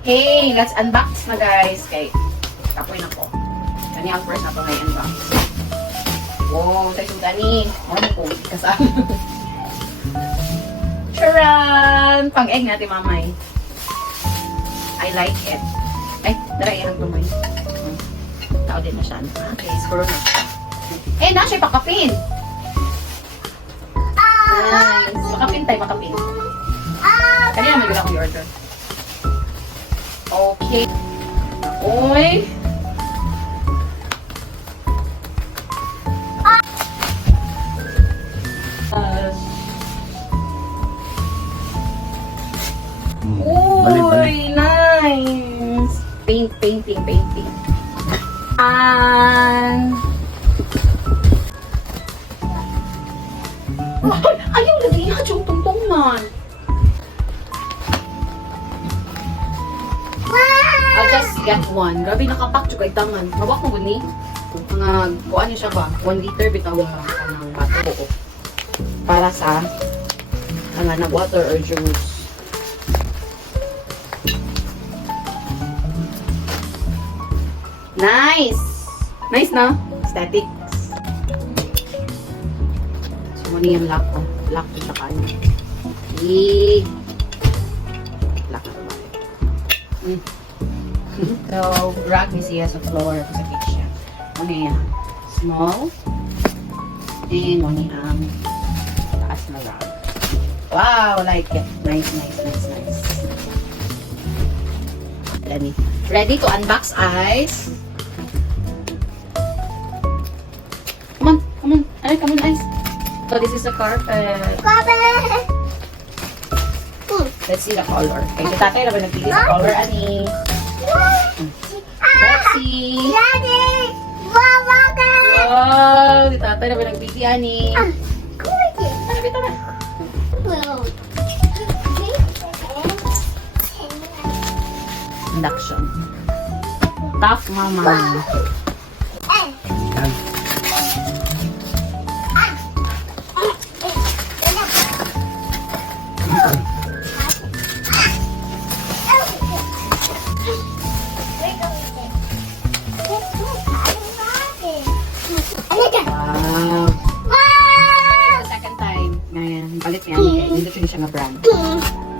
Hey, let's unbox na guys. Kay, tapoy na po. Kani ang first na to ngayon unbox. Wow, tayo yung gani. Ano po, kasama. Charan! Pang-egg natin mamay. I like it. Ay, dara yan ang tumay. Tao din na siya. Okay, scroll na siya. Eh, na siya pakapin. Nice. Makapin tayo, makapin. Kanina may gula ko i-order. Okay. Uy. Uy, nice. Painting. Ayaw lagi nga yung tungtong man. I'll just get one. Grabe nakapak yung kay tangan. Mawak mo guni. Mga, kuha niyo siya ba? 1 liter bitaw ng bato. Para sa na water or juice. Nice! Nice na? Aesthetics. So, muna yung lock ko. Lock ko sa kanya. Lock na ba? So, rag ni siya sa floor sa kitchen. Muna yung small. And muna yung taas na rag. Wow! Like it. Nice. Ready to unbox, eyes? Come on. Ay, come on, eyes. So, this is a carpet. Let's see the color. Kaya si tatay na ba nagpili sa color, ani? Let's see. Wow! Si tatay na ba nagpili, ani? Ano, bito na? Induction. Tough mama. Wow. Second time. Ngayon, palit niya. Okay, dito siya nga brand.